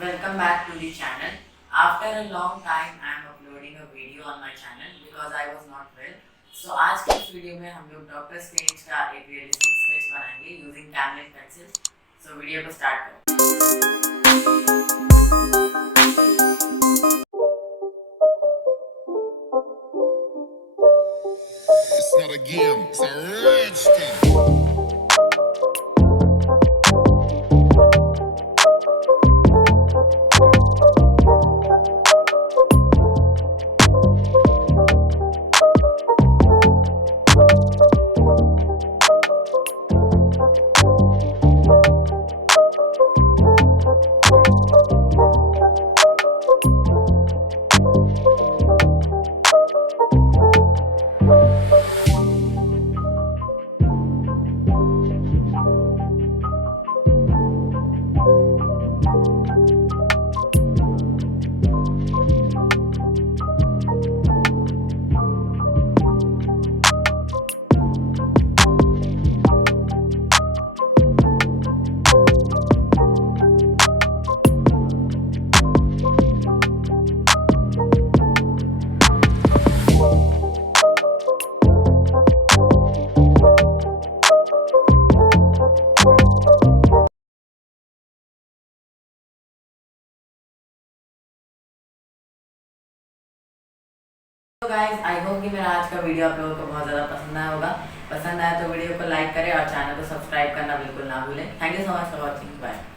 Welcome back to the channel. After a long time I am uploading a video on my channel because I was not well. So आज के इस video में हम लोग doctor strange का एक realistic sketch बनाएंगे using Camlin pencils. So video को स्टार्ट करो. It's not a game, it's a rich thing. तो गाइस आई होप कि मेरा आज का वीडियो आप लोगों को बहुत ज़्यादा पसंद आया होगा. पसंद आया तो वीडियो को लाइक करें और चैनल को सब्सक्राइब करना बिल्कुल ना भूलें. Thank you so much for watching. Bye.